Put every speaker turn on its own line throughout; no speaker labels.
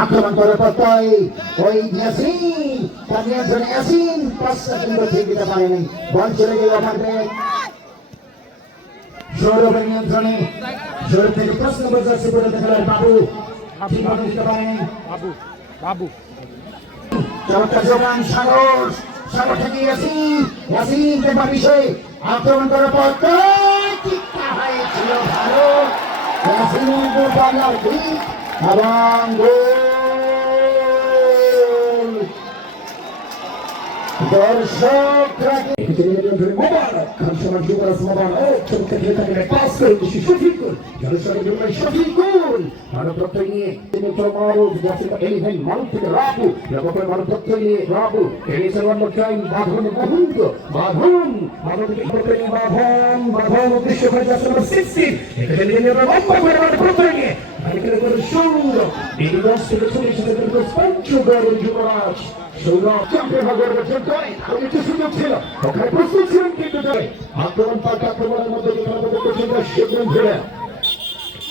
আক্রমণ করে পত্তাই ওই ইয়াসিন তার নিয়ন্ত্রণে ইয়াসিন পাঁচটা কিন্তু ঠিক দিতে পারেনি। বল চলে গেল ওখানে সৌরভের নিয়ন্ত্রণে সৌরভ থেকে প্রশ্ন করছে সুব্রত খেলার বাবু। ঠিক দিতে পারেনি।
বাবু বাবু।
চমৎকার সাগর সাগর থেকে ইয়াসিন ইয়াসিন বিষয়ে আক্রমণ করার পর চিন্তা হয়েছিল ভালো। দিক এবং গোল দর্শকরা মোবারক খান সমান যুবরাজ মোবারক চমকে খেলে থাকলে পাস করে বেশি শফিকুল জলসরে যুবরাজ শফিকুল মানব প্রত্যয় নিয়ে তিনি তো মারুফ জাসিকা এলিভেন মারুফ থেকে রাবু ব্যাপক মানব প্রত্যয় নিয়ে রাবু এলিসের ওয়ান মোর টাইম বাঁধন বাঁধন বাঁধন উদ্দেশ্য করে সুন্দর দশ থেকে চল্লিশ হাজার কিন্তু পঞ্চগড় যুবরাজ সৌরভ চ্যাম্পিয়ন হওয়ার বছর করে সুযোগ ছিল ওখানে প্রস্তুত ছিলেন কিন্তু আক্রমণ পাল্টা আক্রমণের মধ্যে যে খেলা করতে সেগুলো ধরে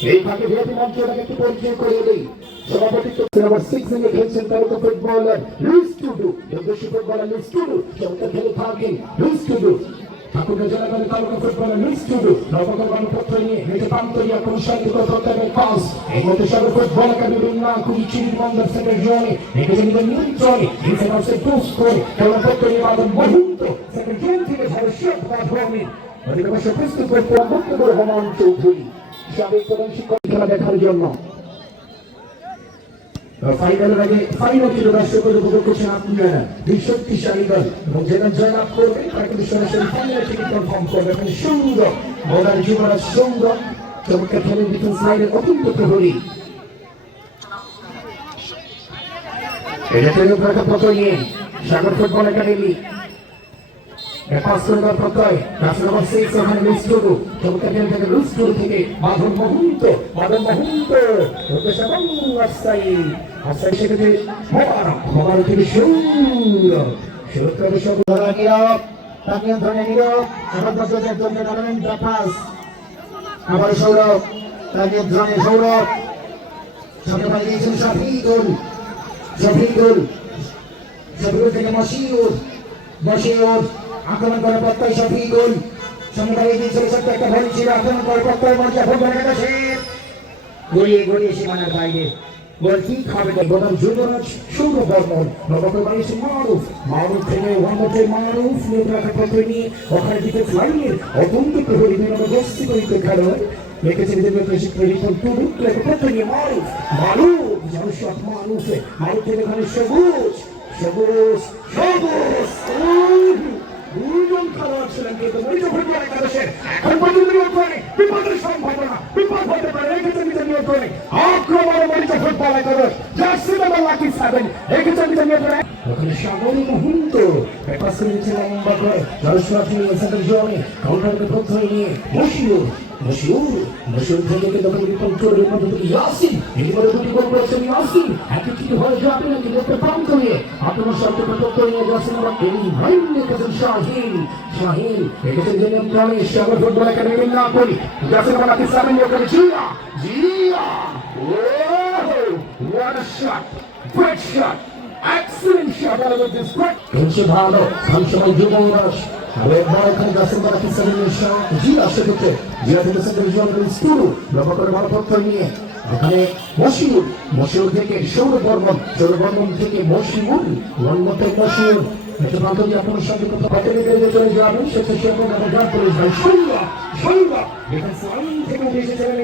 এই ফাঁকে বিরোধী মঞ্চটাকে একটু পরিচয় করিয়ে দিই সভাপতিত্ব নাম্বার সিক্স এ খেলছেন তারকা ফুটবলার লুইস টুডু যজ্ঞশী ফুটবলার লুইস টুডু চমৎকার খেলে থাকেন লুইস টুডু ঠাকুরকে জনগণ তারকা ফুটবলার লুইস টুডু নিয়ে পান্তরিয়া প্রত্যেকের এই মধ্যে সর্ব ফুটবল একাডেমি না কুড়ি চিড়ি মন্দার সেকেন্ড জনে এখানে নিজের নিয়ন্ত্রণে ইনসেনাসে পোস্ট করে নিয়ে বাদন সেকেন্ড জোন থেকে অধিকাংশ প্রস্তুত করে মুক্ত করে হমান চৌধুরী। সাবেক প্রধান শিক্ষক খেলা দেখার জন্য ফাইনালের আগে ফাইনাল ছিল রাষ্ট্রপতি উপভোগ করছেন আপনারা দুই শক্তিশালী দল। এবং যেটা জয়লাভ করবে, তারা কিন্তু সরাসরি ফাইনাল টিকিট কনফার্ম করবে। এখানে সুন্দর, বোলার যুবরাজ সুন্দর। চমৎকার খেলেন এটা তৈরি প্রথম নিয়ে সাগর ফুটবল একাডেমি নম্বর প্রত্যয় পাঁচ নম্বর সিক্স ওখানে লুস্টুরু চমৎকার খেলে থেকে লুস্টুরু থেকে, মাধব মহন্ত মাধব মহন্ত রূপেশ এবং আস্তাই আস্তাই সেক্ষেত্রে মোবারক মোবারক থেকে সুন্দর সুরক্ষা সব ধরা নীরব তার নিয়ন্ত্রণে নীরব এখন পর্যন্ত জন্য কারণ পাস আবার সৌরভ তার নিয়ন্ত্রণে সৌরভ সামনে পাঠিয়ে দিয়েছেন শফিকুল শফিকুল শফিকুল থেকে মশিউর মশিউর আক্রমণ করে প্রত্যয় শফিকুল সামনে পাঠিয়ে দিয়েছিল ছোট্ট একটা ভরি ছিল, আক্রমণ করে প্রত্যয় মঞ্চে ভোট করে সে। গড়িয়ে গড়িয়ে সীমানার বাইরে। গোল কি খাবে বনাম যুবরাজ সৌর বর্মন নবকে বানিয়েছে মারুফ। মারুফ থেকে ওয়ানমতে মারুফ রাখা প্রত্যয় নিয়ে ওখানে ডিফেন্স লাইনের অত্যন্ত প্রহরী দুই নম্বর দস্তি করিতে খেলোয়াড় রেখেছে নিজেদের প্রশিক্ষণ টুরু লেখা প্রত্যয় নিয়ে মারুফ। মারুফ জনশট মারুফে। মারুফ থেকে সবুজ সবুজ। দুজন খেলোয়াড় ছিলেন কিন্তু মরিচ ফুটবল একাদশের। এখন ওখানে সাগরী মুহূর্ত। নিচে লম্বা করে নিয়ে সেকেন্ড জোনে কাউন্টারকে প্রথমে নিয়ে মশিউর। মশিউর মশিউর থেকে কিন্তু বিপদ করবে মধ্যে থেকে ইয়াসিন। এদিকে দুটি গোল করেছেন ইয়াসিন। একই কি হয়ে যাবে নাকি দেখতে পান করে আক্রমণ শব্দ প্রত্যক্ষ নিয়ে যাচ্ছেন আমার এই ভাই লিখেছেন শাহিন। শাহিন রেখেছেন যে নিয়ন্ত্রণে সাগর ফুটবল একাডেমি না করি যাচ্ছেন আমার আতি সামিন ওখানে Zia Zia. What a shot! Great shot! Excellent shot out of this great. খেলছে ভালো খান সময় যুবরাজ আর একবার এখানে যাচ্ছেন আমার আতি সামিনের শাহ জিয়া সেক্ষেত্রে জিয়া থেকে সেকেন্ড জন স্কুল লক্ষ্য করে ভালো নিয়ে এখানে মশিউর মশিউর থেকে সৌর বর্মন সৌর বর্মন থেকে মশিউর মনমতে মশিউর একটা প্রান্ত দিয়ে আপনার সঙ্গে কথা কথা বেরিয়ে চলে যাবেন সেটা সে আপনার গান পুলিশ ভাই সুন্দর সুন্দর এখানে থেকে উঠে এসেছিলেন